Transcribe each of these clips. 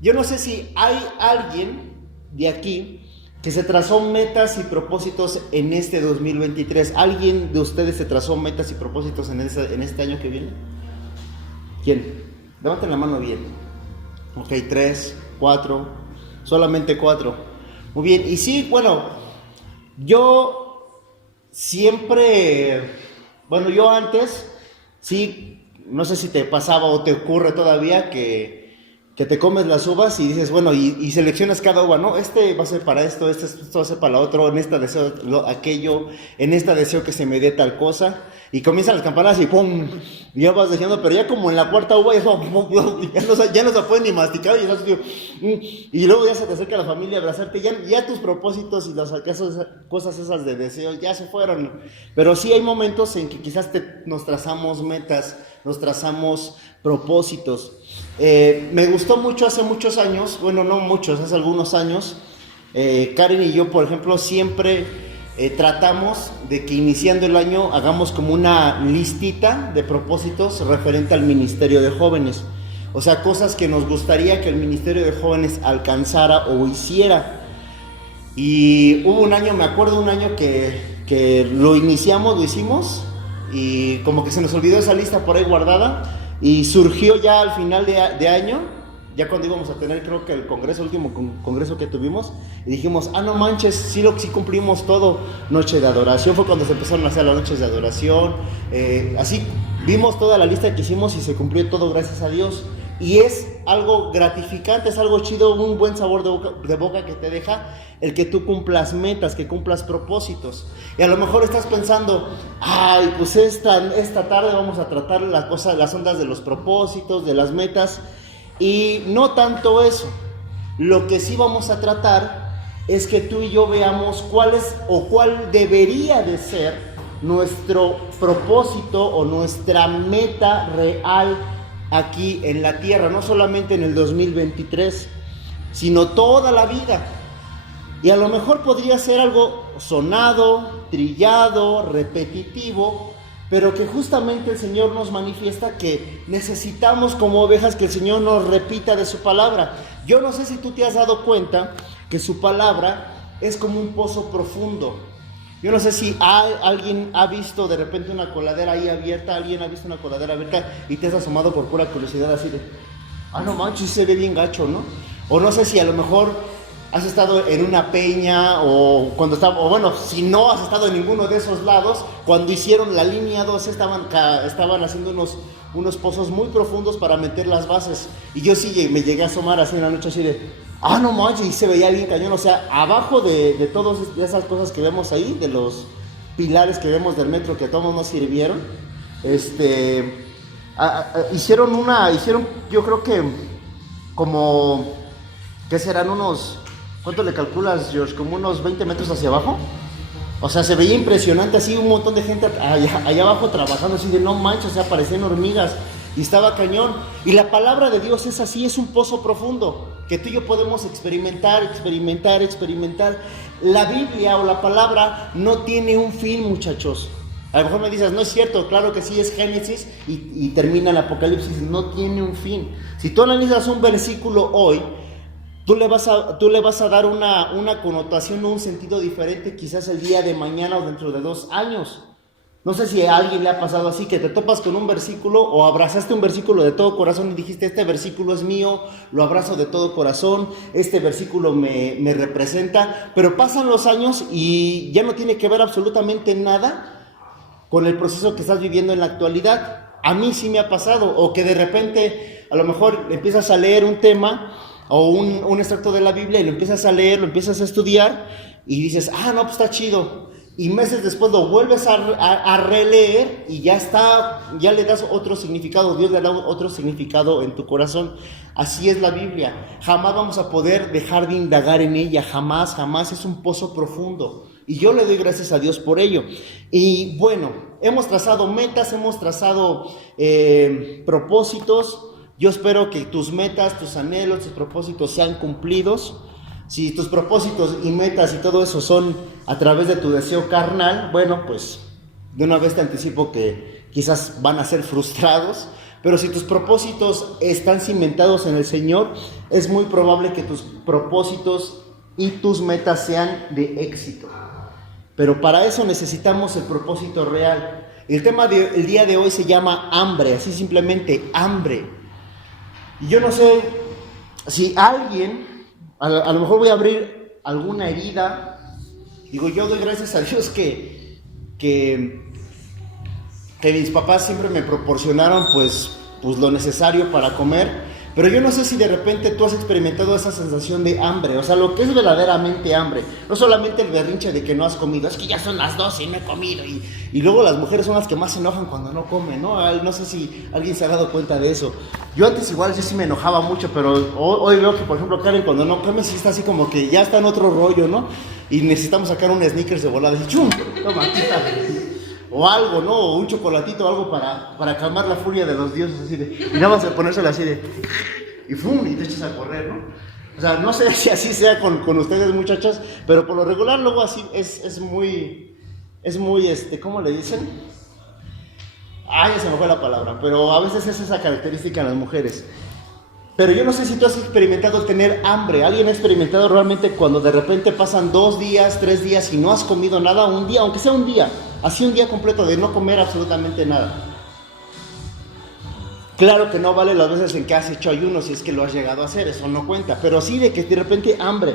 Yo no sé si hay alguien de aquí que se trazó metas y propósitos en este 2023. ¿Alguien de ustedes se trazó metas y propósitos en este año que viene? ¿Quién? Levanten la mano bien. Ok, 3, 4, solamente 4. Muy bien, y sí, bueno, yo siempre, bueno, yo antes, sí, no sé si te pasaba o te ocurre todavía que te comes las uvas y dices, bueno, y seleccionas cada uva, ¿no? Este va a ser para esto va a ser para lo otro, en esta deseo aquello, en esta deseo que se me dé tal cosa, y comienzan las campanas y ¡pum! Y ya vas dejando, pero ya como en la cuarta uva ya no se puede ni masticar y luego ya se te acerca la familia a abrazarte, ya tus propósitos y las cosas esas de deseo ya se fueron. Pero sí hay momentos en que quizás nos trazamos metas, nos trazamos propósitos. Me gustó mucho hace muchos años, bueno, no muchos, hace algunos años, Karen y yo, por ejemplo, siempre tratamos de que iniciando el año hagamos como una listita de propósitos referente al Ministerio de Jóvenes. O sea, cosas que nos gustaría que el Ministerio de Jóvenes alcanzara o hiciera. Y hubo un año, me acuerdo un año que lo iniciamos, lo hicimos, y como que se nos olvidó esa lista por ahí guardada, y surgió ya al final de año, ya cuando íbamos a tener creo que el congreso, el último congreso que tuvimos, y dijimos, no manches, sí cumplimos todo. Noche de adoración, fue cuando se empezaron a hacer las noches de adoración, así vimos toda la lista que hicimos y se cumplió todo, gracias a Dios. Y es algo gratificante, es algo chido, un buen sabor de boca que te deja el que tú cumplas metas, que cumplas propósitos. Y a lo mejor estás pensando, ay, pues esta tarde vamos a tratar las ondas de los propósitos, de las metas. Y no tanto eso. Lo que sí vamos a tratar es que tú y yo veamos cuál es o cuál debería de ser nuestro propósito o nuestra meta real aquí en la tierra, no solamente en el 2023, sino toda la vida. Y a lo mejor podría ser algo sonado, trillado, repetitivo, pero que justamente el Señor nos manifiesta que necesitamos como ovejas que el Señor nos repita de su palabra. Yo no sé si tú te has dado cuenta que su palabra es como un pozo profundo. Yo no sé si alguien ha visto de repente una coladera ahí abierta, alguien ha visto una coladera abierta y te has asomado por pura curiosidad así de, no manches, se ve bien gacho, ¿no? O no sé si a lo mejor has estado en una peña o bueno, si no has estado en ninguno de esos lados, cuando hicieron la línea 12 estaban haciendo unos pozos muy profundos para meter las bases. Y yo sí me llegué a asomar así en la noche así de, no manches, y se veía bien cañón. O sea, abajo de todas esas cosas que vemos ahí, de los pilares que vemos del metro que todos nos sirvieron, hicieron yo creo que como, ¿qué serán unos... ¿Cuánto le calculas, George? ¿Como unos 20 metros hacia abajo? O sea, se veía impresionante, así un montón de gente allá abajo trabajando, así de no manches, o sea, parecían hormigas, y estaba cañón. Y la palabra de Dios es así, es un pozo profundo, que tú y yo podemos experimentar. La Biblia o la palabra no tiene un fin, muchachos. A lo mejor me dices, no es cierto, claro que sí, es Génesis y termina el Apocalipsis, no tiene un fin. Si tú analizas un versículo hoy, tú le vas a dar una connotación o un sentido diferente quizás el día de mañana o dentro de 2 años. No sé si a alguien le ha pasado así, que te topas con un versículo o abrazaste un versículo de todo corazón y dijiste, este versículo es mío, lo abrazo de todo corazón, este versículo me representa, pero pasan los años y ya no tiene que ver absolutamente nada con el proceso que estás viviendo en la actualidad. A mí sí me ha pasado, o que de repente a lo mejor empiezas a leer un tema o un extracto de la Biblia y lo empiezas a leer, lo empiezas a estudiar y dices, no, pues está chido. Y meses después lo vuelves a releer y ya le das otro significado, Dios le da otro significado en tu corazón. Así es la Biblia. Jamás vamos a poder dejar de indagar en ella, jamás, es un pozo profundo. Y yo le doy gracias a Dios por ello. Y bueno, hemos trazado metas, hemos trazado propósitos. Yo espero que tus metas, tus anhelos, tus propósitos sean cumplidos. Si tus propósitos y metas y todo eso son a través de tu deseo carnal, bueno, pues de una vez te anticipo que quizás van a ser frustrados, Pero si tus propósitos están cimentados en el Señor, es muy probable que tus propósitos y tus metas sean de éxito. Pero para eso necesitamos el propósito real. El tema del día de hoy se llama hambre, así simplemente hambre. Y yo no sé si alguien, a lo mejor voy a abrir alguna herida. Digo, yo doy gracias a Dios que mis papás siempre me proporcionaron pues lo necesario para comer. Pero yo no sé si de repente tú has experimentado esa sensación de hambre, o sea, lo que es verdaderamente hambre. No solamente el berrinche de que no has comido, es que ya son las 12 y no he comido. Y luego las mujeres son las que más se enojan cuando no comen, ¿no? No sé si alguien se ha dado cuenta de eso. Yo antes igual yo sí me enojaba mucho, pero hoy veo que, por ejemplo, Karen cuando no come sí está así como que ya está en otro rollo, ¿no? Y necesitamos sacar un Snickers de volada y ¡chum! Toma, aquí está. O algo, ¿no? O un chocolatito o algo para calmar la furia de los dioses, así de, y nada más ponérselo así de, y ¡fum! Y te echas a correr, ¿no? O sea, no sé si así sea con ustedes, muchachas, pero por lo regular luego así es muy, ¿cómo le dicen? Ya se me fue la palabra, pero a veces es esa característica en las mujeres. Pero yo no sé si tú has experimentado tener hambre. ¿Alguien ha experimentado realmente cuando de repente pasan 2 días, 3 días y no has comido nada? Un día, aunque sea un día, así un día completo de no comer absolutamente nada. Claro que no vale las veces en que has hecho ayuno, si es que lo has llegado a hacer, eso no cuenta. Pero sí de que de repente hambre.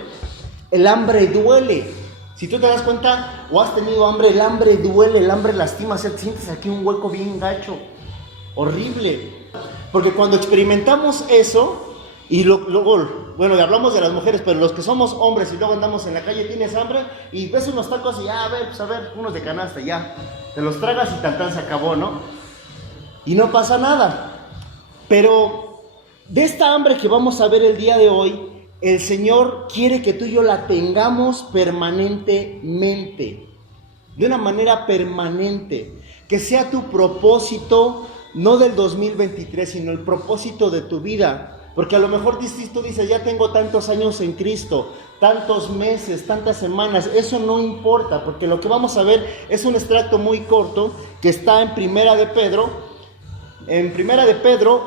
El hambre duele. Si tú te das cuenta o has tenido hambre, el hambre duele, el hambre lastima. O sea, sientes aquí un hueco bien gacho, horrible. Porque cuando experimentamos eso, y luego, bueno, hablamos de las mujeres, pero los que somos hombres y luego andamos en la calle, tienes hambre y ves unos tacos y a ver, unos de canasta, ya, te los tragas y tan se acabó, ¿no? Y no pasa nada. Pero de esta hambre que vamos a ver el día de hoy, el Señor quiere que tú y yo la tengamos permanentemente, de una manera permanente, que sea tu propósito, no del 2023, sino el propósito de tu vida. Porque a lo mejor tú dices, ya tengo tantos años en Cristo, tantos meses, tantas semanas, eso no importa, porque lo que vamos a ver es un extracto muy corto que está en Primera de Pedro,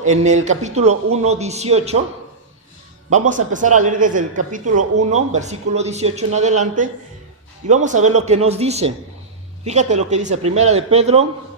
en el capítulo 1, 18. Vamos a empezar a leer desde el capítulo 1, versículo 18 en adelante, y vamos a ver lo que nos dice. Fíjate lo que dice Primera de Pedro,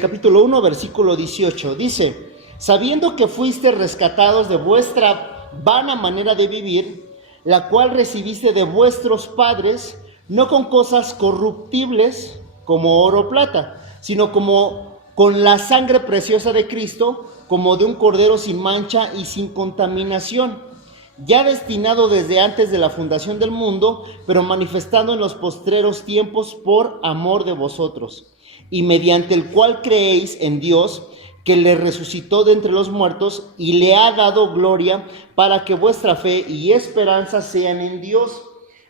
capítulo 1, versículo 18. Dice: sabiendo que fuiste rescatados de vuestra vana manera de vivir, la cual recibiste de vuestros padres, no con cosas corruptibles como oro o plata, sino como con la sangre preciosa de Cristo, como de un cordero sin mancha y sin contaminación, ya destinado desde antes de la fundación del mundo, pero manifestado en los postreros tiempos por amor de vosotros, y mediante el cual creéis en Dios, que le resucitó de entre los muertos y le ha dado gloria, para que vuestra fe y esperanza sean en Dios,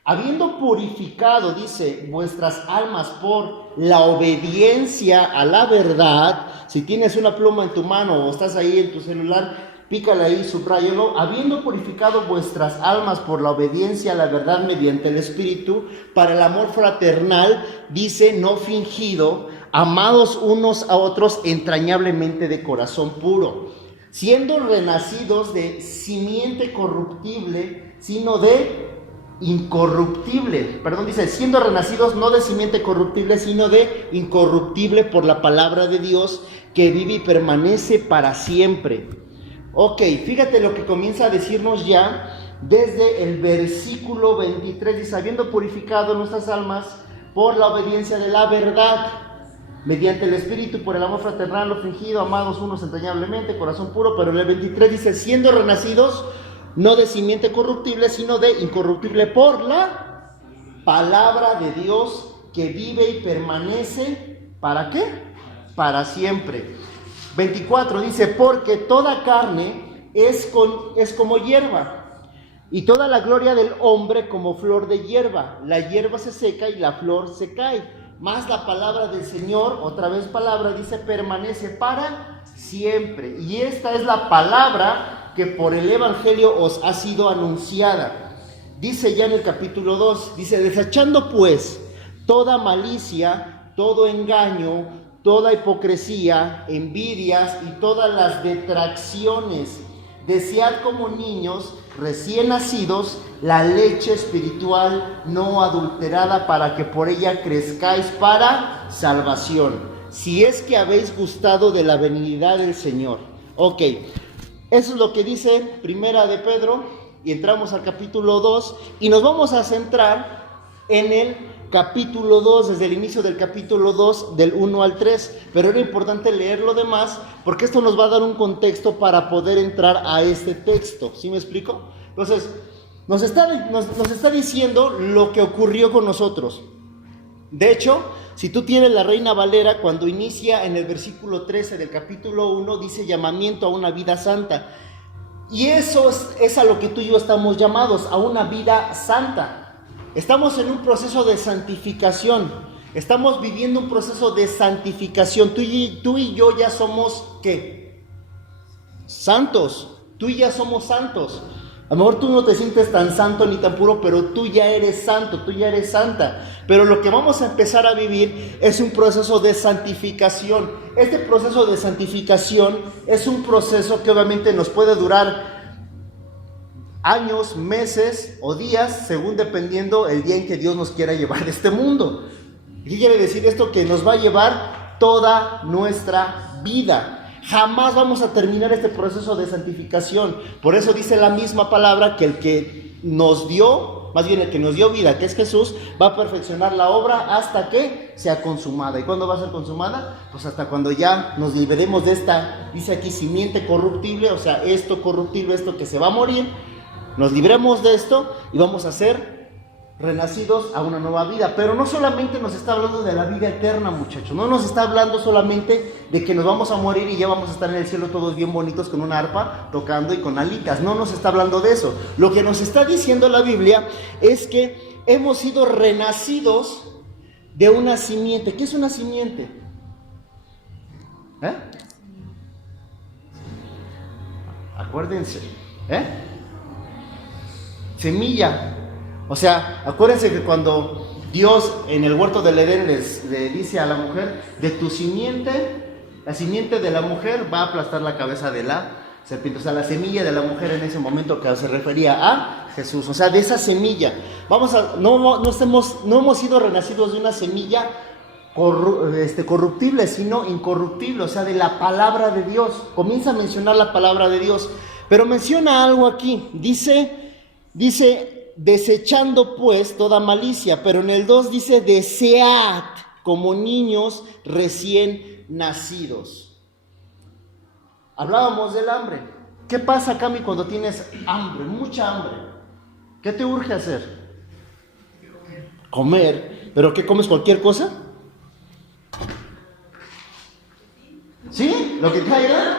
habiendo purificado, dice, vuestras almas por la obediencia a la verdad. Si tienes una pluma en tu mano o estás ahí en tu celular, pícale ahí, subráyalo. Habiendo purificado vuestras almas por la obediencia a la verdad mediante el Espíritu, para el amor fraternal, dice, no fingido, amados unos a otros entrañablemente de corazón puro, siendo renacidos de simiente corruptible, sino de incorruptible, dice, siendo renacidos no de simiente corruptible, sino de incorruptible por la palabra de Dios, que vive y permanece para siempre. Ok, fíjate lo que comienza a decirnos ya desde el versículo 23, dice, habiendo purificado nuestras almas por la obediencia de la verdad, mediante el Espíritu, por el amor fraternal, no fingido, amados unos entrañablemente, corazón puro. Pero en el 23 dice, siendo renacidos no de simiente corruptible, sino de incorruptible por la palabra de Dios, que vive y permanece, ¿para qué? Para siempre. 24 dice, porque toda carne es como hierba, y toda la gloria del hombre como flor de hierba. La hierba se seca y la flor se cae, mas la palabra del Señor, otra vez palabra, dice, permanece para siempre. Y esta es la palabra que por el Evangelio os ha sido anunciada. Dice ya en el capítulo 2, dice, desechando pues toda malicia, todo engaño, toda hipocresía, envidias y todas las detracciones. Desead como niños recién nacidos la leche espiritual no adulterada, para que por ella crezcáis para salvación, si es que habéis gustado de la benignidad del Señor. Ok, eso es lo que dice Primera de Pedro, y entramos al capítulo 2 y nos vamos a centrar en el capítulo 2, desde el inicio del capítulo 2, del 1 al 3, pero era importante leer lo demás, porque esto nos va a dar un contexto para poder entrar a este texto, ¿sí me explico? Entonces, nos está diciendo lo que ocurrió con nosotros. De hecho, si tú tienes la Reina Valera, cuando inicia en el versículo 13 del capítulo 1, dice llamamiento a una vida santa, y eso es a lo que tú y yo estamos llamados, a una vida santa. Estamos en un proceso de santificación. Estamos viviendo un proceso de santificación. Tú y yo ya somos, ¿qué? Santos. Tú y ya somos santos. A lo mejor tú no te sientes tan santo ni tan puro, pero tú ya eres santo, tú ya eres santa. Pero lo que vamos a empezar a vivir es un proceso de santificación. Este proceso de santificación es un proceso que obviamente nos puede durar años, meses o días, según dependiendo el día en que Dios nos quiera llevar de este mundo. ¿Qué quiere decir esto? Que nos va a llevar toda nuestra vida. Jamás vamos a terminar este proceso de santificación. Por eso dice la misma palabra que el que nos dio, más bien el que nos dio vida, que es Jesús, va a perfeccionar la obra hasta que sea consumada. ¿Y cuándo va a ser consumada? Pues hasta cuando ya nos liberemos de esta, dice aquí, simiente corruptible, o sea, esto corruptible, esto que se va a morir. Nos libremos de esto y vamos a ser renacidos a una nueva vida. Pero no solamente nos está hablando de la vida eterna, muchachos. No nos está hablando solamente de que nos vamos a morir y ya vamos a estar en el cielo todos bien bonitos con una arpa tocando y con alitas. No nos está hablando de eso. Lo que nos está diciendo la Biblia es que hemos sido renacidos de una simiente. ¿Qué es una simiente? Acuérdense. Semilla. O sea, acuérdense que cuando Dios en el huerto del Edén le dice a la mujer, de tu simiente, la simiente de la mujer va a aplastar la cabeza de la serpiente. O sea, la semilla de la mujer en ese momento que se refería a Jesús. O sea, de esa semilla. No hemos sido renacidos de una semilla corruptible, sino incorruptible. O sea, de la palabra de Dios. Comienza a mencionar la palabra de Dios. Pero menciona algo aquí. Dice, desechando pues toda malicia, pero en el 2 dice, desead como niños recién nacidos. Hablábamos del hambre. ¿Qué pasa, Cami, cuando tienes hambre, mucha hambre? ¿Qué te urge hacer? Comer. ¿Pero qué comes? ¿Cualquier cosa? ¿Sí? ¿Lo que caiga?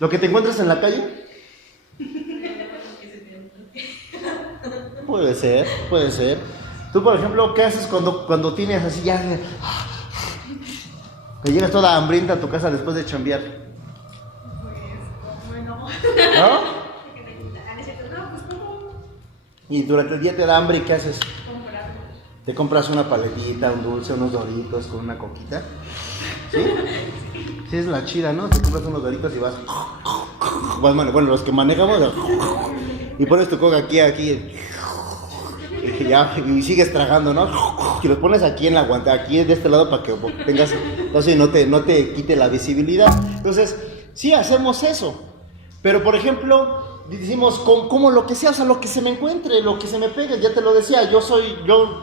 ¿Lo que te encuentres en la calle? Puede ser. Tú, por ejemplo, ¿qué haces cuando tienes así ya... que llegas toda hambrienta a tu casa después de chambear? Pues, bueno. ¿No? Y durante el día te da hambre, ¿y qué haces? Te compras una paletita, un dulce, unos doritos con una coquita. ¿Sí? Sí, es la chida, ¿no? Te compras unos doritos y vas... Bueno, los que manejamos... Y pones tu coca aquí... y sigues tragando, ¿no? Y los pones aquí en la guanta, aquí de este lado para que tengas, entonces no te quite la visibilidad. Entonces, sí hacemos eso. Pero por ejemplo, decimos como lo que sea, o sea, lo que se me encuentre, lo que se me pegue, ya te lo decía, yo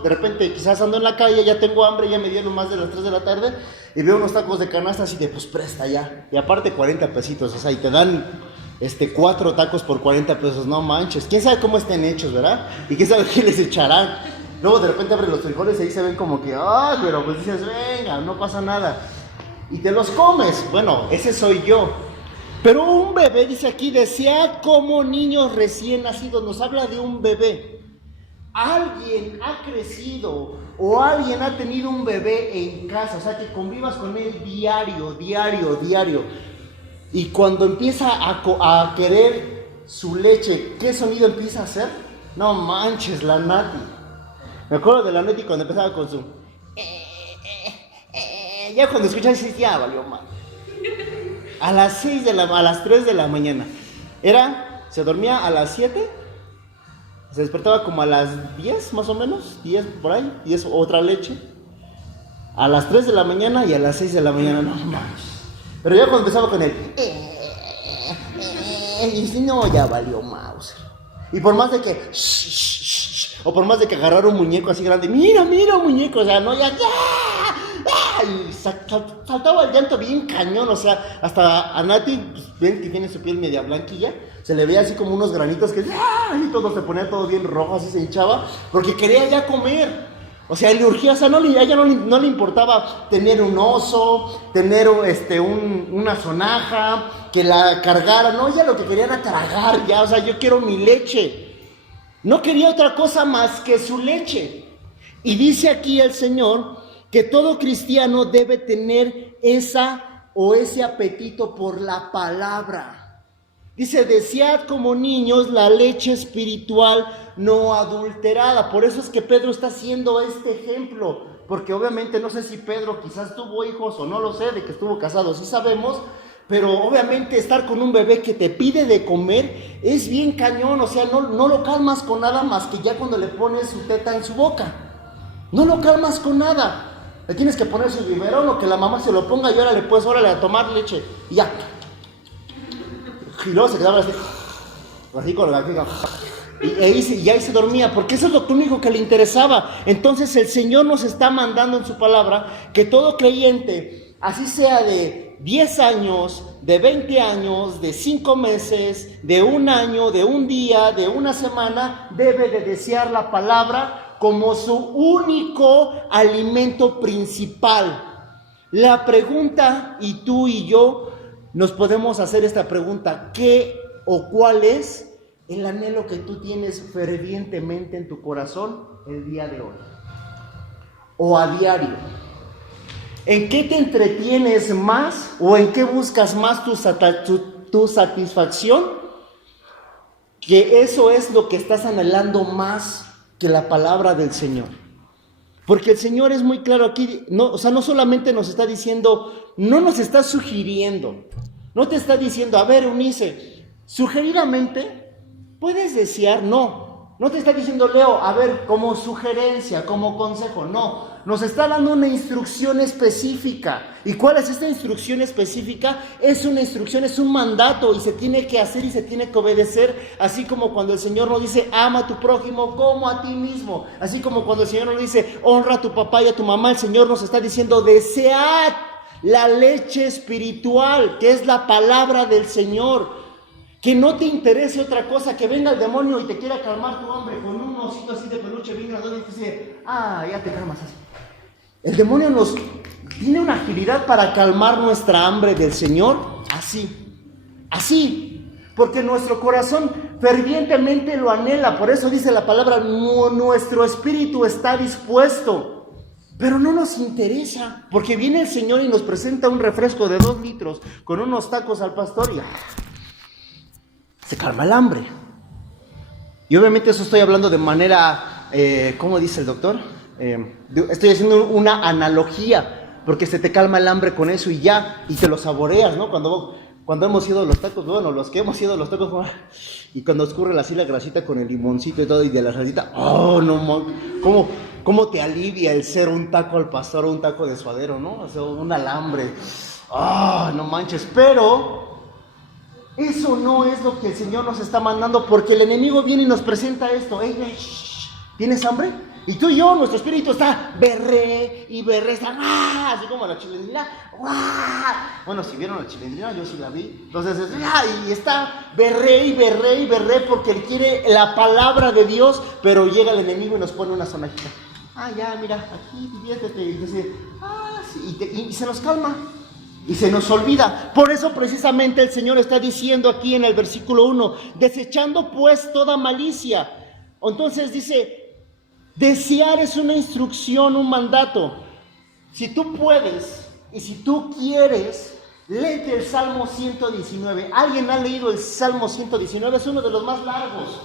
de repente quizás ando en la calle, ya tengo hambre, ya me dieron más de las 3 de la tarde y veo unos tacos de canasta así de pues presta ya. Y aparte 40 pesitos, o sea, y te dan 4 tacos por 40 pesos, no manches. ¿Quién sabe cómo estén hechos, verdad? Y quién sabe qué les echarán. Luego de repente abren los frijoles y ahí se ven como que, pero pues dices, venga, no pasa nada. Y te los comes. Bueno, ese soy yo. Pero un bebé, dice aquí, desead como niños recién nacidos. Nos habla de un bebé. Alguien ha crecido o alguien ha tenido un bebé en casa, o sea, que convivas con él diario. Y cuando empieza a querer su leche, ¿qué sonido empieza a hacer? No manches, la Nati. Me acuerdo de la Nati cuando empezaba con su... Ya cuando escuchas dices, ya valió mal. A las 3 de la mañana. Se dormía a las 7, se despertaba como a las 10 más o menos, 10 por ahí, y es otra leche. A las 3 de la mañana y a las 6 de la mañana, no mames. Pero ya cuando empezaba con y dice, no, ya valió mouse. Y por más de que, o por más de que agarrara un muñeco así grande, mira, muñeco, o sea, no, ya, y saltaba el llanto bien cañón, o sea, hasta a Nati, pues, ven que tiene su piel media blanquilla, se le veía así como unos granitos que, y todo se ponía todo bien rojo, así se hinchaba, porque quería ya comer. O sea, le urgía, o sea, a ella no le importaba tener un oso, tener una sonaja, que la cargara, no, ella lo que quería era tragar ya, o sea, yo quiero mi leche. No quería otra cosa más que su leche. Y dice aquí el Señor que todo cristiano debe tener ese apetito por la palabra. Dice, desead como niños la leche espiritual no adulterada. Por eso es que Pedro está haciendo este ejemplo. Porque obviamente no sé si Pedro quizás tuvo hijos o no lo sé, de que estuvo casado, sí sabemos. Pero obviamente estar con un bebé que te pide de comer es bien cañón. O sea, no lo calmas con nada más que ya cuando le pones su teta en su boca. No lo calmas con nada. Le tienes que poner su biberón o que la mamá se lo ponga y órale a tomar leche. Y ya. Y luego se quedaba así con la garganta. Y ahí se dormía, porque eso es lo único que le interesaba. Entonces el Señor nos está mandando en su palabra que todo creyente, así sea de 10 años, de 20 años, de 5 meses, de 1 año, de 1 día, de 1 semana, debe de desear la palabra como su único alimento principal. La pregunta, y tú y yo nos podemos hacer esta pregunta: ¿qué o cuál es el anhelo que tú tienes fervientemente en tu corazón el día de hoy? O a diario. ¿En qué te entretienes más o en qué buscas más tu satisfacción? Que eso es lo que estás anhelando más que la palabra del Señor. Porque el Señor es muy claro aquí, no solamente nos está diciendo, no nos está sugiriendo, no te está diciendo, a ver, Eunice, sugeridamente, ¿puedes desear? No te está diciendo, Leo, a ver, como sugerencia, como consejo, no. Nos está dando una instrucción específica. ¿Y cuál es esta instrucción específica? Es una instrucción, es un mandato y se tiene que hacer y se tiene que obedecer. Así como cuando el Señor nos dice, ama a tu prójimo como a ti mismo. Así como cuando el Señor nos dice, honra a tu papá y a tu mamá. El Señor nos está diciendo, desead la leche espiritual, que es la palabra del Señor. Que no te interese otra cosa, que venga el demonio y te quiera calmar tu hambre con un osito así de peluche bien grande y te dice, ya te calmas así. El demonio nos tiene una agilidad para calmar nuestra hambre del Señor, así, porque nuestro corazón fervientemente lo anhela. Por eso dice la palabra, nuestro espíritu está dispuesto, pero no nos interesa, porque viene el Señor y nos presenta un refresco de 2 litros con unos tacos al pastor y se calma el hambre. Y obviamente eso estoy hablando de manera, ¿cómo dice el doctor? Estoy haciendo una analogía, porque se te calma el hambre con eso y ya, y te lo saboreas, ¿no? Cuando hemos ido a los tacos, bueno, los que hemos ido a los tacos, y cuando escurre así la grasita con el limoncito y todo, y de la salsita, no, ¿cómo te alivia el ser un taco al pastor o un taco de suadero, ¿no? O sea, un alambre, no manches, pero eso no es lo que el Señor nos está mandando, porque el enemigo viene y nos presenta esto. ¿Tienes hambre? Y tú y yo, nuestro espíritu está berré, está así como la chilindrina. Bueno, si vieron la chilindrina, yo sí la vi. Entonces, y está berré, porque él quiere la palabra de Dios, pero llega el enemigo y nos pone una sonajita. Ya, mira, aquí diviértete. Y dice, sí, y se nos calma. Y se nos olvida. Por eso precisamente el Señor está diciendo aquí en el versículo 1, desechando pues toda malicia. Entonces dice, desear es una instrucción, un mandato. Si tú puedes y si tú quieres, léete el Salmo 119. ¿Alguien ha leído el Salmo 119? Es uno de los más largos.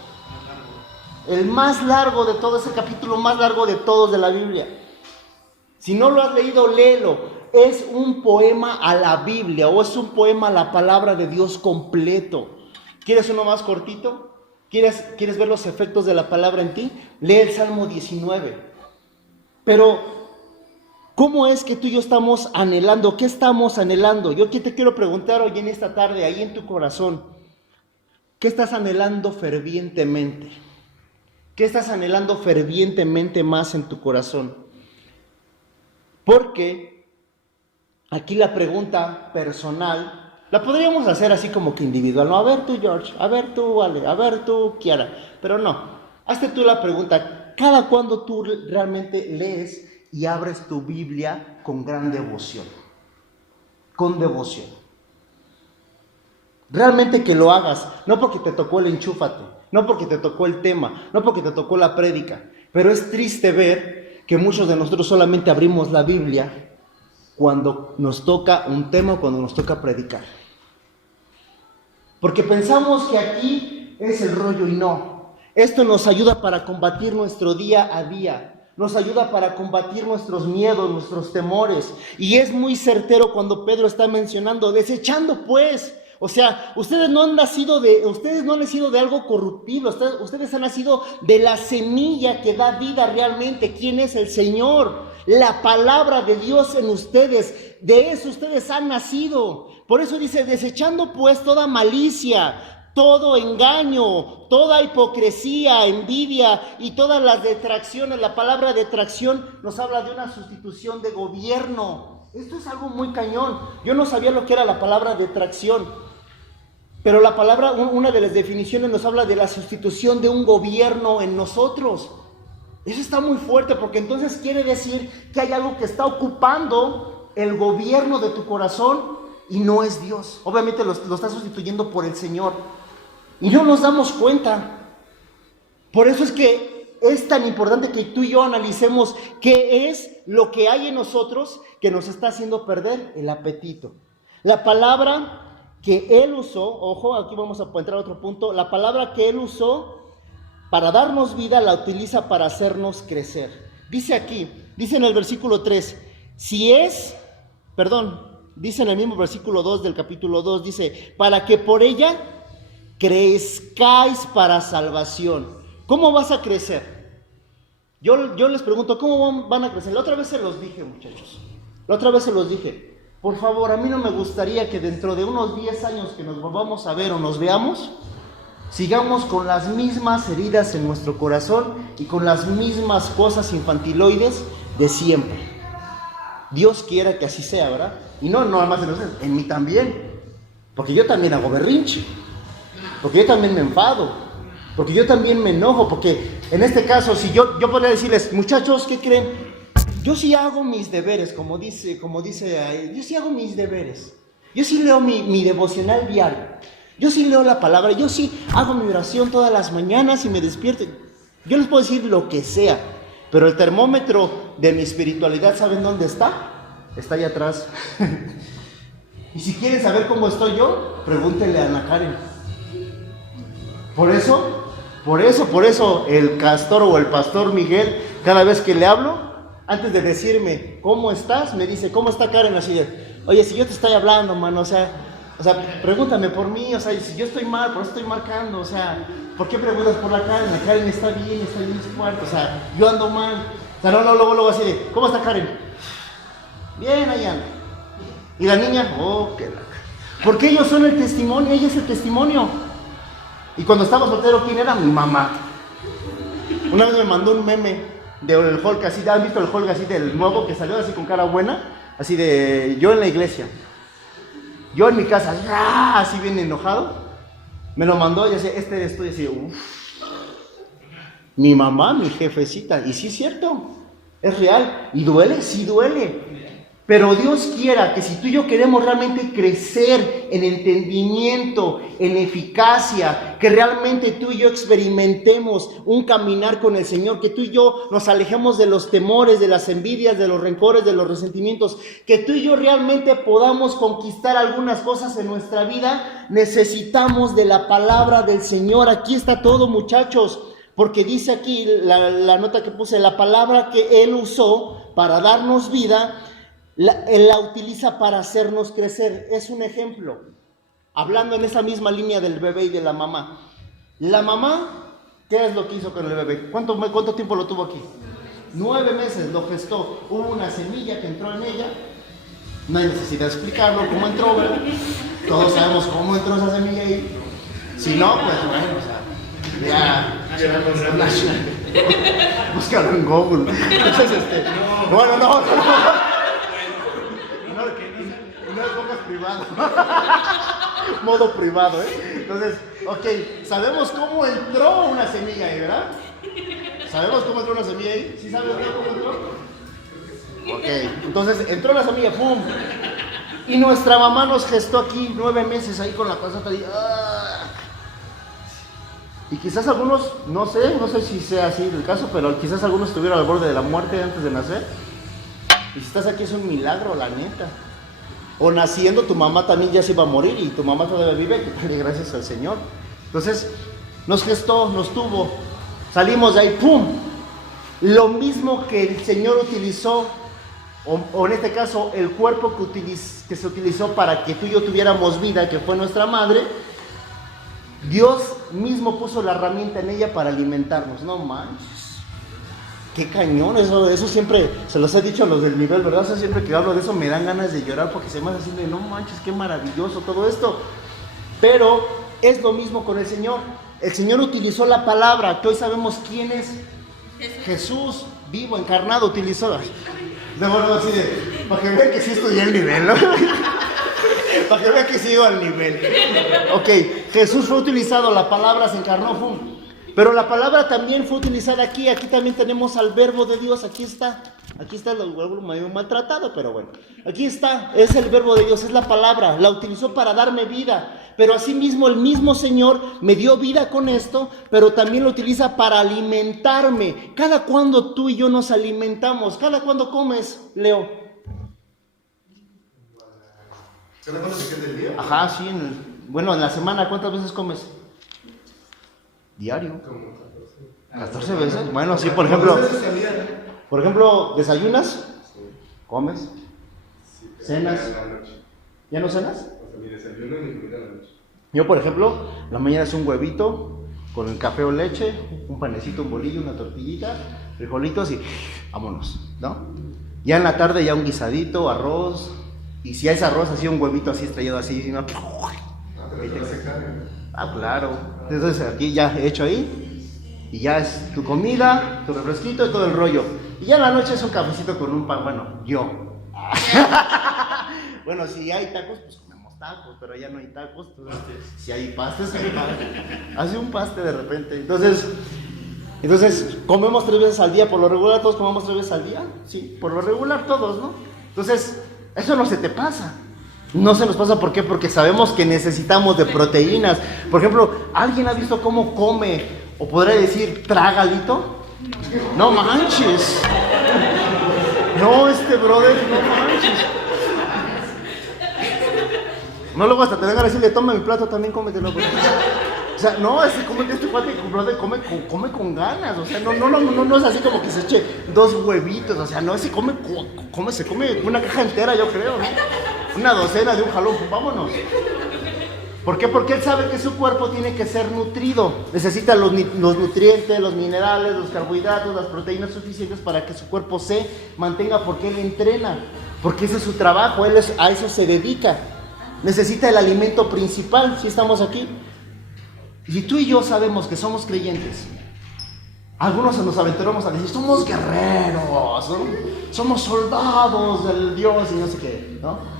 El más largo de todo, ese capítulo más largo de todos de la Biblia. Si no lo has leído, léelo. es un poema a la Biblia o es un poema a la palabra de Dios completo. ¿Quieres uno más cortito? ¿Quieres ver los efectos de la palabra en ti? Lee el Salmo 19. Pero, ¿cómo es que tú y yo estamos anhelando? ¿Qué estamos anhelando? Yo te quiero preguntar hoy en esta tarde, ahí en tu corazón, ¿qué estás anhelando fervientemente? ¿Qué estás anhelando fervientemente más en tu corazón? Porque aquí la pregunta personal la podríamos hacer así como que individual, ¿no? A ver tú, George, a ver tú, Ale, a ver tú, Kiara, pero no, hazte tú la pregunta, ¿cada cuándo tú realmente lees y abres tu Biblia con gran devoción? Con devoción. Realmente que lo hagas, no porque te tocó el enchúfate, no porque te tocó el tema, no porque te tocó la prédica, pero es triste ver que muchos de nosotros solamente abrimos la Biblia cuando nos toca un tema o cuando nos toca predicar. Porque pensamos que aquí es el rollo y no. Esto nos ayuda para combatir nuestro día a día. Nos ayuda para combatir nuestros miedos, nuestros temores. Y es muy certero cuando Pedro está mencionando, desechando pues. O sea, ustedes no han nacido de algo corruptible. Ustedes han nacido de la semilla que da vida realmente. ¿Quién es el Señor? La palabra de Dios en ustedes. De eso ustedes han nacido. Por eso dice, desechando pues toda malicia, todo engaño, toda hipocresía, envidia y todas las detracciones. La palabra detracción nos habla de una sustitución de gobierno. Esto es algo muy cañón. Yo no sabía lo que era la palabra detracción, pero la palabra, una de las definiciones nos habla de la sustitución de un gobierno en nosotros. Eso está muy fuerte porque entonces quiere decir que hay algo que está ocupando el gobierno de tu corazón y no es Dios. Obviamente lo está sustituyendo por el Señor. Y no nos damos cuenta. Por eso es que es tan importante que tú y yo analicemos qué es lo que hay en nosotros que nos está haciendo perder el apetito. La palabra que Él usó, ojo, aquí vamos a entrar a otro punto, la palabra que Él usó para darnos vida la utiliza para hacernos crecer. Dice aquí, dice en el versículo 3, dice en el mismo versículo 2 del capítulo 2, dice, para que por ella crezcáis para salvación. ¿Cómo vas a crecer? Yo les pregunto, ¿cómo van a crecer? La otra vez se los dije, muchachos. Por favor, a mí no me gustaría que dentro de unos 10 años que nos volvamos a ver o nos veamos, sigamos con las mismas heridas en nuestro corazón y con las mismas cosas infantiloides de siempre. Dios quiera que así sea, ¿verdad? Y no nada más en mí también. Porque yo también hago berrinche. Porque yo también me enfado. Porque yo también me enojo. Porque en este caso, si yo podría decirles, muchachos, ¿qué creen? Yo sí hago mis deberes, como dice ahí. Yo sí hago mis deberes. Yo sí leo mi devocional diario. Yo sí leo la palabra. Yo sí hago mi oración todas las mañanas y me despierto. Yo les puedo decir lo que sea. Pero el termómetro de mi espiritualidad, ¿saben dónde está? Está allá atrás. Y si quieren saber cómo estoy yo, pregúntenle a Ana Karen. Por eso, el castor o el pastor Miguel, cada vez que le hablo, antes de decirme, ¿cómo estás? Me dice, ¿cómo está Karen? Así de, oye, si yo te estoy hablando, mano, o sea, pregúntame por mí, o sea, si yo estoy mal, por eso estoy marcando, o sea, ¿por qué preguntas por la Karen? La Karen está bien en su cuarto, o sea, yo ando mal. O sea, no, luego así de, ¿cómo está Karen? Bien, ahí anda. Y la niña, porque ellos son el testimonio, ella es el testimonio. Y cuando estaba soltero, ¿quién era? Mi mamá. Una vez me mandó un meme del Hulk, así, ¿han visto el Hulk así del nuevo que salió así con cara buena? Así de, yo en la iglesia, yo en mi casa, así bien enojado. Me lo mandó y decía, estoy así, mi mamá, mi jefecita. Y sí es cierto, es real. Y duele, sí duele. Pero Dios quiera que si tú y yo queremos realmente crecer en entendimiento, en eficacia, que realmente tú y yo experimentemos un caminar con el Señor, que tú y yo nos alejemos de los temores, de las envidias, de los rencores, de los resentimientos, que tú y yo realmente podamos conquistar algunas cosas en nuestra vida, necesitamos de la palabra del Señor. Aquí está todo, muchachos, porque dice aquí la nota que puse, la palabra que Él usó para darnos vida, Él la utiliza para hacernos crecer. Es un ejemplo. Hablando en esa misma línea del bebé y de la mamá. La mamá, ¿qué es lo que hizo con el bebé? ¿Cuánto tiempo lo tuvo aquí? 9 meses lo gestó. Hubo una semilla que entró en ella. No hay necesidad de explicarlo, cómo entró, ¿verdad? Todos sabemos cómo entró esa semilla ahí. Si no, pues bueno, o sea, ya. Búscalo en Google. Entonces, bueno, no es pocas privado. Modo privado, ¿eh? Entonces, ok, sabemos cómo entró una semilla ahí, ¿verdad? ¿Sabemos cómo entró una semilla ahí? ¿Sí sabes cómo entró? Ok, entonces entró la semilla, ¡pum! Y nuestra mamá nos gestó aquí 9 meses ahí con la panzota ahí. ¡Ah! Y quizás algunos, no sé si sea así el caso, pero quizás algunos estuvieron al borde de la muerte antes de nacer. Y si estás aquí es un milagro, la neta. O naciendo tu mamá también ya se iba a morir y tu mamá todavía vive, dale gracias al Señor. Entonces nos gestó, nos tuvo, salimos de ahí, ¡pum! Lo mismo que el Señor utilizó, o en este caso el cuerpo que se utilizó para que tú y yo tuviéramos vida, que fue nuestra madre, Dios mismo puso la herramienta en ella para alimentarnos. No manches, qué cañón, eso siempre se los he dicho a los del nivel, ¿verdad? O sea, siempre que hablo de eso me dan ganas de llorar porque se me hace así de no manches, qué maravilloso todo esto. Pero es lo mismo con el Señor. El Señor utilizó la palabra, que hoy sabemos quién es. Jesús, vivo, encarnado, utilizó. De bueno, así de, para que vean que sí estudié el nivel, ¿no? Para que vean que sigo al nivel. Ok, Jesús fue utilizado, la palabra se encarnó, ¡fum! Pero la palabra también fue utilizada aquí también tenemos al verbo de Dios, aquí está el medio maltratado, pero bueno, aquí está, es el verbo de Dios, es la palabra, la utilizó para darme vida, pero asimismo el mismo Señor me dio vida con esto, pero también lo utiliza para alimentarme. ¿Cada cuándo tú y yo nos alimentamos? ¿Cada cuándo comes, Leo? ¿Cada cuándo se queda el día? Ajá, sí, bueno, en la semana, ¿cuántas veces comes? Diario. Como 14 veces. Bueno, sí, por ejemplo, ¿desayunas? Sí. ¿Comes? Sí, ¿Cenas? en la noche. ¿Ya no cenas? O sea, mi desayuno y mi comida en la noche. Yo, por ejemplo, la mañana es un huevito con el café o leche, un panecito, un bolillo, una tortillita, frijolitos y vámonos, ¿no? Ya en la tarde ya un guisadito, arroz, y si es arroz así, un huevito así estrellado así, ¿no? Claro. Entonces aquí ya he hecho ahí, y ya es tu comida, tu refresquito y todo el rollo. Y ya en la noche es un cafecito con un pan, bueno, yo. Bueno, si hay tacos, pues comemos tacos, pero ya no hay tacos, entonces si hay pastes, hace un paste de repente. Entonces, comemos 3 veces al día, por lo regular todos comemos 3 veces al día, sí, por lo regular todos, ¿no? Entonces, eso no se te pasa. No se nos pasa, ¿por qué? Porque sabemos que necesitamos de proteínas. Por ejemplo, ¿alguien ha visto cómo come, o podría decir, tragalito? No manches. No, brother, no manches. No, luego hasta te dan ganas de decirle, toma mi plato, también cómetelo. O sea, no, este cuate come con ganas. O sea, no es así como que se eche 2 huevitos. O sea, no, se come una caja entera, yo creo, ¿no? Una docena de un jalón, pues vámonos. ¿Por qué? Porque él sabe que su cuerpo tiene que ser nutrido. Necesita los nutrientes, los minerales, los carbohidratos, las proteínas suficientes para que su cuerpo se mantenga, porque él entrena. Porque ese es su trabajo, a eso se dedica. Necesita el alimento principal, si estamos aquí. Y tú y yo sabemos que somos creyentes. Algunos nos aventuramos a decir, somos guerreros, ¿no? Somos soldados del Dios y no sé qué, ¿no?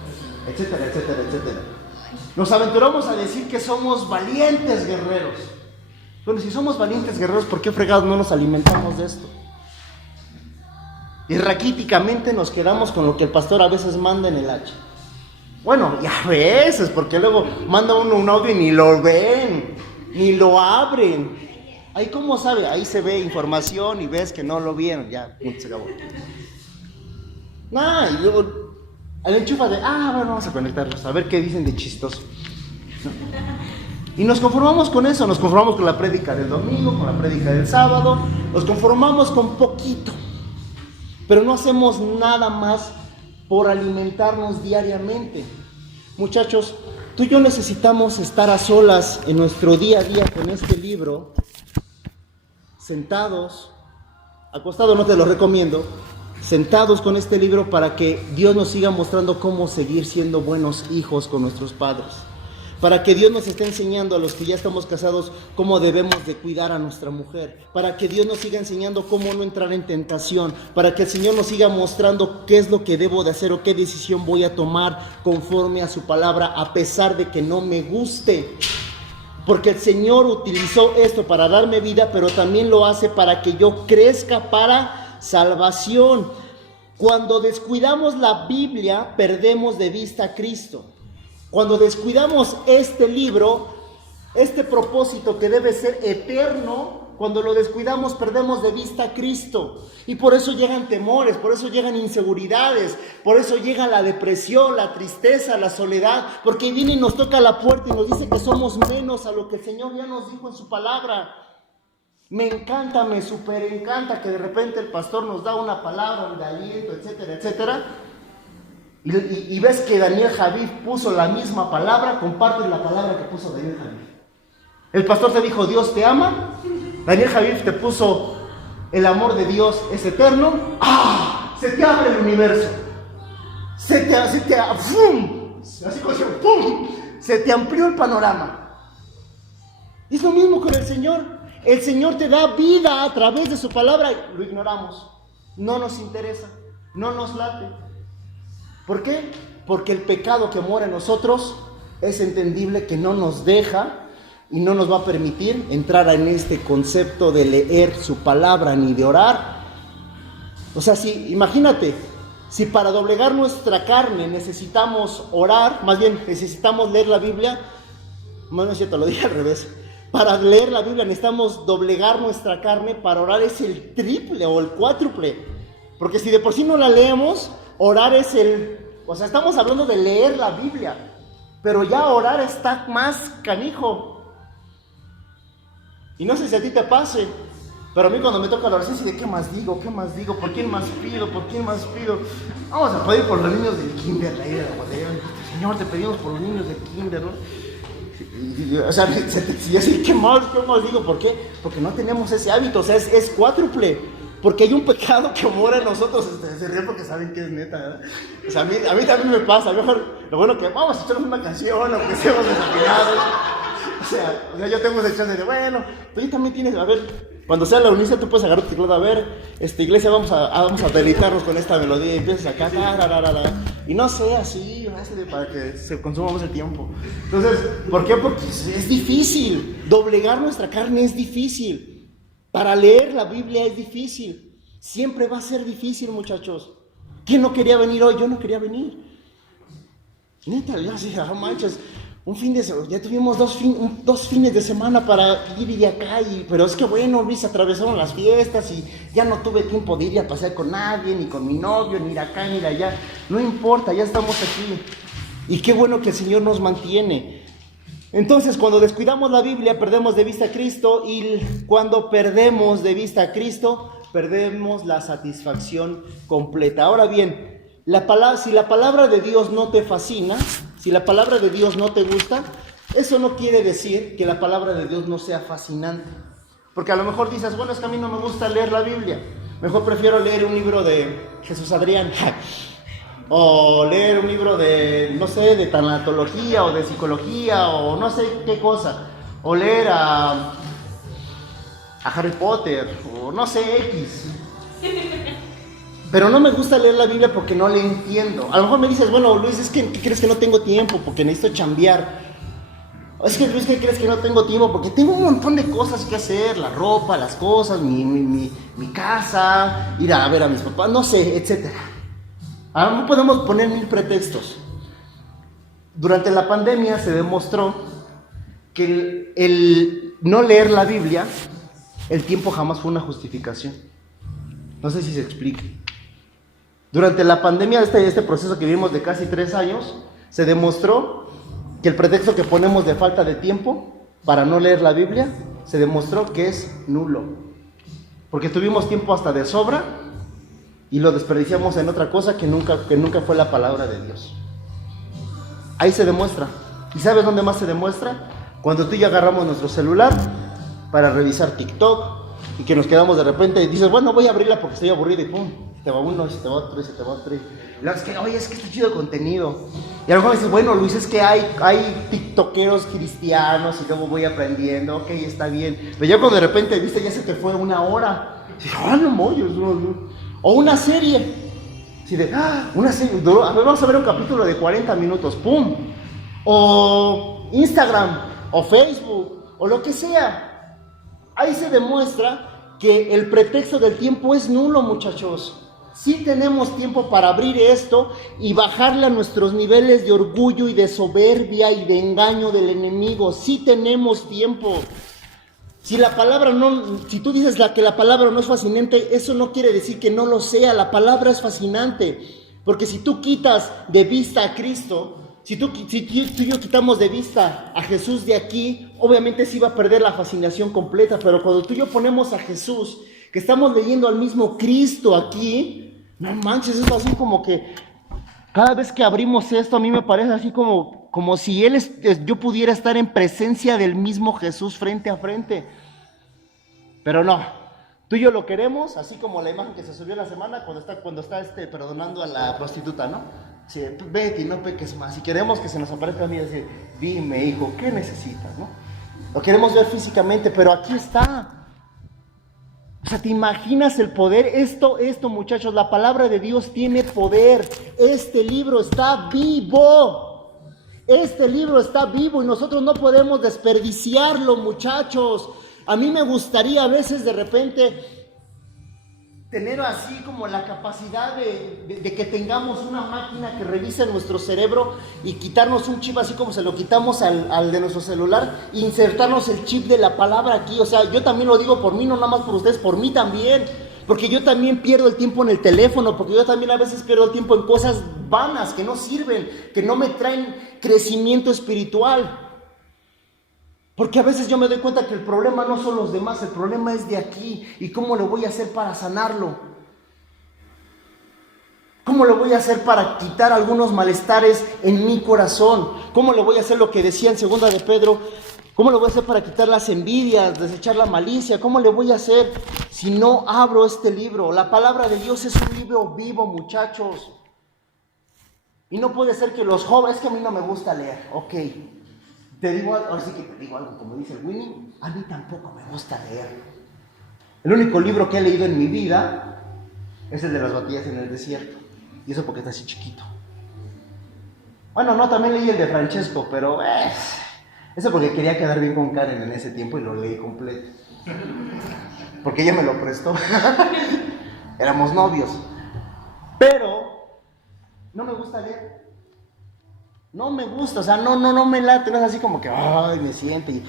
Etcétera, etcétera, etcétera. Nos aventuramos a decir que somos valientes guerreros. Bueno, si somos valientes guerreros, ¿por qué fregados no nos alimentamos de esto? Y raquíticamente nos quedamos con lo que el pastor a veces manda en el hacha. Bueno, y a veces, porque luego manda uno un audio y ni lo ven, ni lo abren. Ahí, ¿cómo sabe? Ahí se ve información y ves que no lo vieron, ya, se acabó. Y luego al enchufa de, bueno, vamos a conectarlos, a ver qué dicen de chistoso, ¿no? Y nos conformamos con eso, nos conformamos con la prédica del domingo, con la prédica del sábado, nos conformamos con poquito, pero no hacemos nada más por alimentarnos diariamente. Muchachos, tú y yo necesitamos estar a solas en nuestro día a día con este libro, sentados, acostados no te lo recomiendo, sentados con este libro para que Dios nos siga mostrando cómo seguir siendo buenos hijos con nuestros padres. Para que Dios nos esté enseñando a los que ya estamos casados cómo debemos de cuidar a nuestra mujer. Para que Dios nos siga enseñando cómo no entrar en tentación. Para que el Señor nos siga mostrando qué es lo que debo de hacer o qué decisión voy a tomar conforme a su palabra, a pesar de que no me guste. Porque el Señor utilizó esto para darme vida, pero también lo hace para que yo crezca para salvación. Cuando descuidamos la Biblia, perdemos de vista a Cristo. Cuando descuidamos este libro, este propósito que debe ser eterno, cuando lo descuidamos perdemos de vista a Cristo. Y por eso llegan temores, por eso llegan inseguridades, por eso llega la depresión, la tristeza, la soledad, porque viene y nos toca la puerta y nos dice que somos menos a lo que el Señor ya nos dijo en su palabra. Me encanta, me súper encanta que de repente el pastor nos da una palabra de aliento, etcétera, etcétera. Y ves que Daniel Javid puso la misma palabra, compartes la palabra que puso Daniel Javid. El pastor te dijo, Dios te ama. Daniel Javid te puso, el amor de Dios es eterno. ¡Ah! Se te abre el universo. ¡Fum! Así como si, ¡pum! Se te amplió el panorama. Y es lo mismo con el Señor. El Señor te da vida a través de su palabra. Lo ignoramos. No nos interesa. No nos late. ¿Por qué? Porque el pecado que mora en nosotros es entendible que no nos deja y no nos va a permitir entrar en este concepto de leer su palabra ni de orar. O sea, imagínate, si para doblegar nuestra carne necesitamos orar, más bien necesitamos leer la Biblia, no es cierto, lo dije al revés. Para leer la Biblia necesitamos doblegar nuestra carne, para orar es el triple o el cuádruple. Porque si de por sí no la leemos, orar es o sea, estamos hablando de leer la Biblia, pero ya orar está más canijo. Y no sé si a ti te pase, pero a mí cuando me toca la oración, ¿de qué más digo? ¿Qué más digo? ¿Por quién más pido? ¿Por quién más pido? Vamos a pedir por los niños del kinder, la ira de la bodega. Señor, te pedimos por los niños del kinder, ¿no? O sea, si así, ¿qué más digo? ¿Por qué? Porque no tenemos ese hábito, o sea, es cuádruple. Porque hay un pecado que mora en nosotros. Se ríen porque saben que es neta, ¿verdad? O sea, a mí también me pasa. A lo mejor, lo bueno que vamos a echarnos una canción, aunque seamos desafinados. O sea, yo tengo esa chance de, bueno, tú también tienes, a ver, cuando sea la unidad tú puedes agarrar tu teclado, a ver, iglesia, vamos a deleitarnos con esta melodía, y empiezas acá, y no sé, así, para que se consumamos el tiempo. Entonces, ¿por qué? Porque es difícil, doblegar nuestra carne es difícil. Para leer la Biblia es difícil. Siempre va a ser difícil, muchachos. ¿Quién no quería venir hoy? Yo no quería venir. Neta, ya sí, manches. Ya tuvimos dos fines de semana para ir y de acá. Pero es que bueno, Luis, atravesaron las fiestas y ya no tuve tiempo de ir a pasear con nadie, ni con mi novio, ni ir acá, ni ir allá. No importa, ya estamos aquí. Y qué bueno que el Señor nos mantiene. Entonces, cuando descuidamos la Biblia, perdemos de vista a Cristo, y cuando perdemos de vista a Cristo, perdemos la satisfacción completa. Ahora bien, si la palabra de Dios no te fascina, si la palabra de Dios no te gusta, eso no quiere decir que la palabra de Dios no sea fascinante. Porque a lo mejor dices, bueno, es que a mí no me gusta leer la Biblia, mejor prefiero leer un libro de Jesús Adrián. O leer un libro de, no sé, de tanatología o de psicología o no sé qué cosa. O leer a Harry Potter o no sé, X. Pero no me gusta leer la Biblia porque no le entiendo. A lo mejor me dices, bueno, Luis, es que ¿qué crees que no tengo tiempo? Porque necesito chambear. Es que Luis, ¿qué crees que no tengo tiempo? Porque tengo un montón de cosas que hacer. La ropa, las cosas, mi casa, ir a ver a mis papás, no sé, etcétera. Ahora no podemos poner mil pretextos. Durante la pandemia se demostró que el no leer la Biblia, el tiempo jamás fue una justificación. No sé si se explica. Durante la pandemia, este proceso que vivimos de casi 3 años, se demostró que el pretexto que ponemos de falta de tiempo para no leer la Biblia, se demostró que es nulo. Porque tuvimos tiempo hasta de sobra. y lo desperdiciamos en otra cosa que nunca fue la palabra de Dios. Ahí se demuestra. ¿Y sabes dónde más se demuestra? Cuando tú y yo agarramos nuestro celular para revisar TikTok y que nos quedamos de repente y dices, bueno, voy a abrirla porque estoy aburrido, y pum, se te va uno, se te va otro, y se te va otro. Y luego es que, oye, es que está chido el contenido. Y a lo mejor dices, bueno, Luis, es que hay tiktokeros cristianos y luego voy aprendiendo, ok, está bien. Pero ya cuando de repente, viste, ya se te fue una hora. Y dices, no mollos, no. O una serie. Así de, una serie, a ver, vamos a ver un capítulo de 40 minutos, pum. O Instagram, o Facebook, o lo que sea. Ahí se demuestra que el pretexto del tiempo es nulo, muchachos. Sí tenemos tiempo para abrir esto y bajarle a nuestros niveles de orgullo y de soberbia y de engaño del enemigo. Sí tenemos tiempo. Si tú dices que la palabra no es fascinante, eso no quiere decir que no lo sea. La palabra es fascinante. Porque si tú quitas de vista a Cristo, si tú y yo quitamos de vista a Jesús de aquí, obviamente sí va a perder la fascinación completa. Pero cuando tú y yo ponemos a Jesús, que estamos leyendo al mismo Cristo aquí, no manches, es así como que cada vez que abrimos esto, a mí me parece así como si yo pudiera estar en presencia del mismo Jesús frente a frente. Pero no, tú y yo lo queremos, así como la imagen que se subió la semana cuando está perdonando a la prostituta, ¿no? Sí, vete y no peques más. Y queremos que se nos aparezca a mí y decir, dime, hijo, ¿qué necesitas, no? Lo queremos ver físicamente, pero aquí está. O sea, ¿te imaginas el poder? Esto, muchachos, la palabra de Dios tiene poder. Este libro está vivo. Este libro está vivo y nosotros no podemos desperdiciarlo, muchachos. A mí me gustaría a veces de repente tener así como la capacidad de que tengamos una máquina que revise nuestro cerebro y quitarnos un chip así como se lo quitamos al de nuestro celular, insertarnos el chip de la palabra aquí. O sea, yo también lo digo por mí, no nada más por ustedes, por mí también. Porque yo también pierdo el tiempo en el teléfono, porque yo también a veces pierdo el tiempo en cosas vanas que no sirven, que no me traen crecimiento espiritual. Porque a veces yo me doy cuenta que el problema no son los demás, el problema es de aquí. ¿Y cómo lo voy a hacer para sanarlo? ¿Cómo lo voy a hacer para quitar algunos malestares en mi corazón? ¿Cómo lo voy a hacer lo que decía en 2 de Pedro? ¿Cómo lo voy a hacer para quitar las envidias, desechar la malicia? ¿Cómo le voy a hacer si no abro este libro? La palabra de Dios es un libro vivo, muchachos. Y no puede ser que los jóvenes, es que a mí no me gusta leer, ok. Ahora sí que te digo algo, como dice el Winnie, a mí tampoco me gusta leer. El único libro que he leído en mi vida es el de las batallas en el desierto. Y eso porque está así chiquito. Bueno, no, también leí el de Francesco, pero eso porque quería quedar bien con Karen en ese tiempo y lo leí completo. Porque ella me lo prestó. Éramos novios. Pero no me gusta leer. No me gusta, o sea, no me late, no es así como que, ay, me siento y,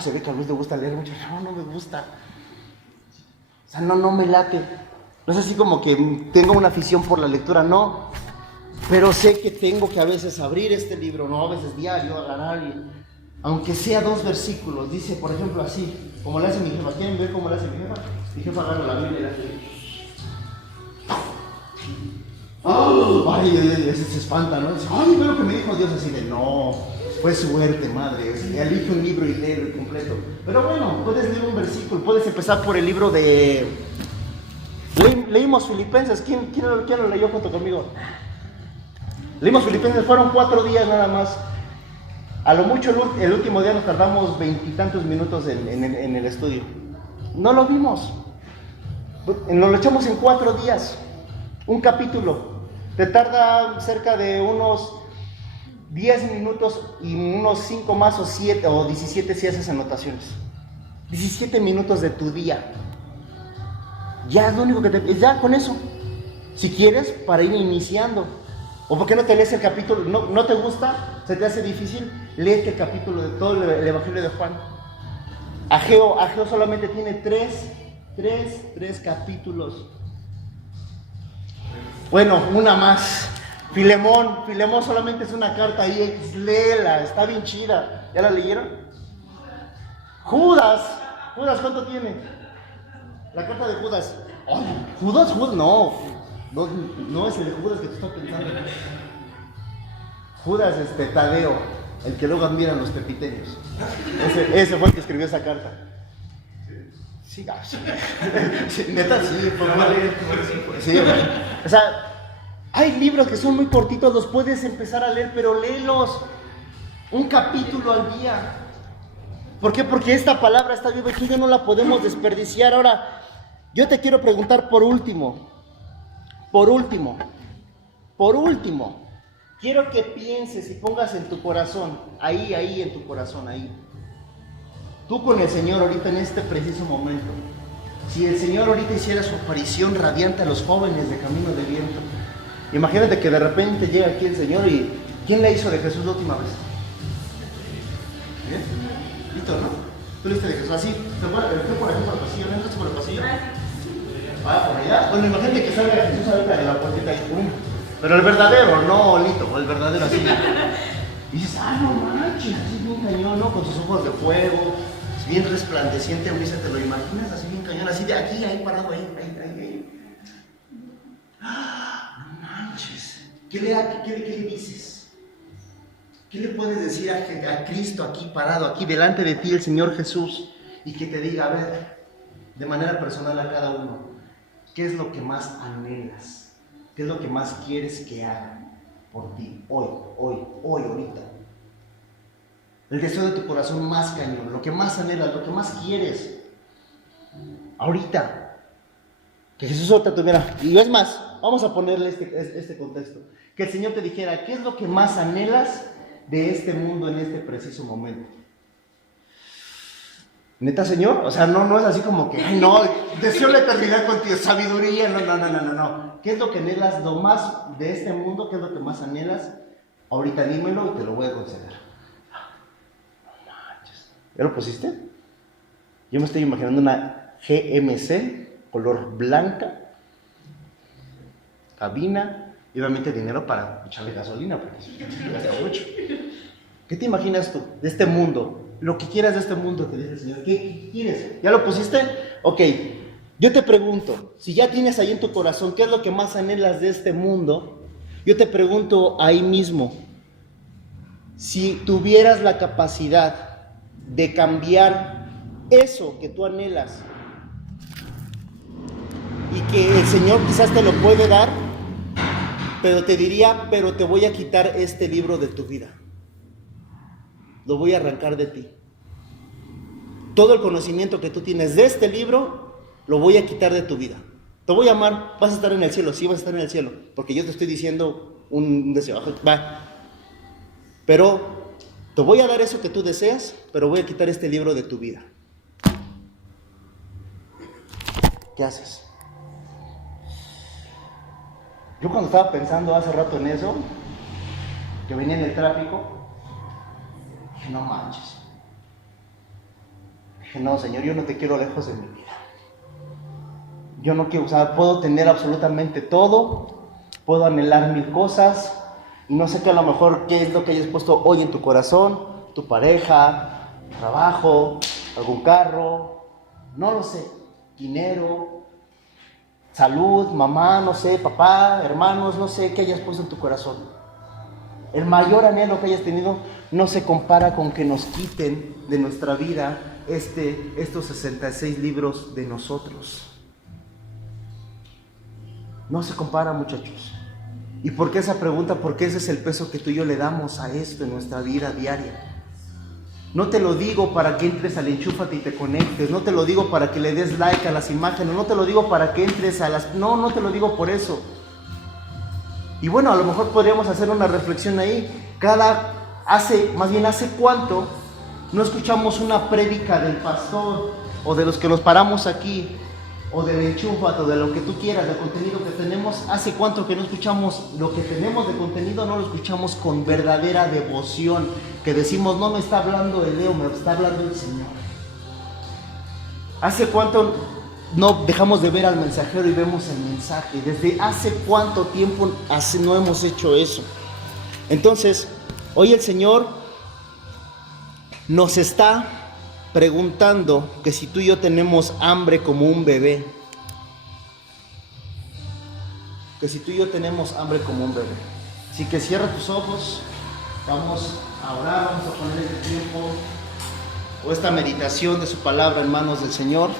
se ve que a Luis le gusta leer mucho, no me gusta. O sea, no me late. No es así como que tengo una afición por la lectura, no. Pero sé que tengo que a veces abrir este libro, no, a veces diario, agarrar y, aunque sea 2 versículos, dice, por ejemplo, así, como le hace mi jefa. ¿Quieren ver cómo le hace mi jefa? Mi jefa agarra la Biblia y la hace. Ay, ese se espanta, ¿no? Dice, ay, ve lo que me dijo Dios, así de, no, fue suerte, madre, elige un libro y léelo completo. Pero bueno, puedes leer un versículo, puedes empezar por el libro de... Leímos Filipenses, ¿quién lo leyó junto conmigo? Leímos Filipenses, fueron 4 días nada más. A lo mucho el último día nos tardamos 20 y tantos minutos en el estudio. No lo vimos, nos lo echamos en 4 días, un capítulo. Te tarda cerca de unos 10 minutos y unos 5 más o 7 o 17 si haces anotaciones. 17 minutos de tu día. Ya es lo único que ya con eso. Si quieres, para ir iniciando. ¿O por qué no te lees el capítulo? ¿No te gusta? ¿Se te hace difícil? Léete el capítulo de todo el Evangelio de Juan. Ageo solamente tiene 3 capítulos. Bueno, una más. Filemón solamente es una carta ahí, léela, está bien chida. ¿Ya la leyeron? Judas, ¿cuánto tiene? La carta de Judas. Ay, Judas, no. No, no es el de Judas que tú estás pensando. Judas, Tadeo, el que luego admiran los pepiteños. Ese fue el que escribió esa carta. Sí, sí, neta, sí, por favor. Sí, o sea, hay libros que son muy cortitos, los puedes empezar a leer, pero léelos un capítulo al día. ¿Por qué? Porque esta palabra está viva y tú y yo no la podemos desperdiciar. Ahora, yo te quiero preguntar por último, quiero que pienses y pongas en tu corazón, ahí en tu corazón, ahí. Tú con el Señor ahorita en este preciso momento. Si el Señor ahorita hiciera su aparición radiante a los jóvenes de Camino de Viento, imagínate que de repente llega aquí el Señor y ¿quién le hizo de Jesús la última vez? ¿Bien? ¿Listo, no? ¿Tú le hiciste de Jesús así? ¿Te fue por aquí por el pasillo? ¿No entraste por el pasillo? Ah, por allá. Bueno, imagínate que salga Jesús ahorita de la puertita y ¡pum! Pero el verdadero, no Lito, el verdadero así. Y dices, no manches, así bien cañón, ¿no? Con sus ojos de fuego, bien resplandeciente, Ulises, ¿te lo imaginas? Así bien cañón, así de aquí, ahí parado, ahí. No manches. ¿Qué le dices? ¿Qué le puedes decir a Cristo aquí parado, aquí delante de ti, el Señor Jesús? Y que te diga, a ver, de manera personal a cada uno, ¿qué es lo que más anhelas? ¿Qué es lo que más quieres que haga por ti, hoy, ahorita? El deseo de tu corazón más cañón, lo que más anhelas, lo que más quieres, ahorita. Que Jesús ahorita tuviera, y es más, vamos a ponerle este contexto. Que el Señor te dijera, ¿qué es lo que más anhelas de este mundo en este preciso momento? ¿Neta, Señor? O sea, no es así como que, ay, no, deseo la eternidad contigo, sabiduría, no. ¿Qué es lo que anhelas lo más de este mundo? ¿Qué es lo que más anhelas? Ahorita dímelo y te lo voy a conceder. No manches. ¿Ya lo pusiste? Yo me estoy imaginando una GMC, color blanca, cabina, y obviamente dinero para echarle gasolina, porque gasta mucho. ¿Qué te imaginas tú de este mundo? Lo que quieras de este mundo, te dice el Señor. ¿Qué quieres? ¿Ya lo pusiste? Ok, yo te pregunto, si ya tienes ahí en tu corazón, ¿qué es lo que más anhelas de este mundo? Yo te pregunto ahí mismo, si tuvieras la capacidad de cambiar eso que tú anhelas y que el Señor quizás te lo puede dar, pero te diría, pero te voy a quitar este libro de tu vida. Lo voy a arrancar de ti. Todo el conocimiento que tú tienes de este libro, lo voy a quitar de tu vida. Te voy a amar, vas a estar en el cielo, sí vas a estar en el cielo, porque yo te estoy diciendo un deseo. Va. Pero te voy a dar eso que tú deseas, pero voy a quitar este libro de tu vida. ¿Qué haces? Yo cuando estaba pensando hace rato en eso, que venía en el tráfico, dije, no manches. Dije, no, Señor, yo no te quiero lejos de mi vida. Yo no quiero, puedo tener absolutamente todo, puedo anhelar mil cosas, y no sé qué a lo mejor qué es lo que hayas puesto hoy en tu corazón, tu pareja, trabajo, algún carro, no lo sé, dinero, salud, mamá, no sé, papá, hermanos, no sé qué hayas puesto en tu corazón. El mayor anhelo que hayas tenido no se compara con que nos quiten de nuestra vida estos 66 libros de nosotros. No se compara, muchachos. ¿Y por qué esa pregunta? Porque ese es el peso que tú y yo le damos a esto en nuestra vida diaria. No te lo digo para que entres al Enchúfate y te conectes. No te lo digo para que le des like a las imágenes. No te lo digo para que entres a las... No te lo digo por eso. Y bueno, a lo mejor podríamos hacer una reflexión ahí. ¿Hace cuánto no escuchamos una prédica del pastor o de los que nos paramos aquí o del Enchúfate o de lo que tú quieras, del contenido que tenemos? ¿Hace cuánto que no escuchamos lo que tenemos de contenido? No lo escuchamos con verdadera devoción, que decimos, no me está hablando el Leo, me está hablando el Señor. ¿Hace cuánto no dejamos de ver al mensajero y vemos el mensaje? ¿Desde hace cuánto tiempo no hemos hecho eso? Entonces, hoy el Señor nos está preguntando que si tú y yo tenemos hambre como un bebé. que si tú y yo tenemos hambre como un bebé. Así que cierra tus ojos, vamos a orar, vamos a poner este tiempo o esta meditación de su palabra en manos del Señor.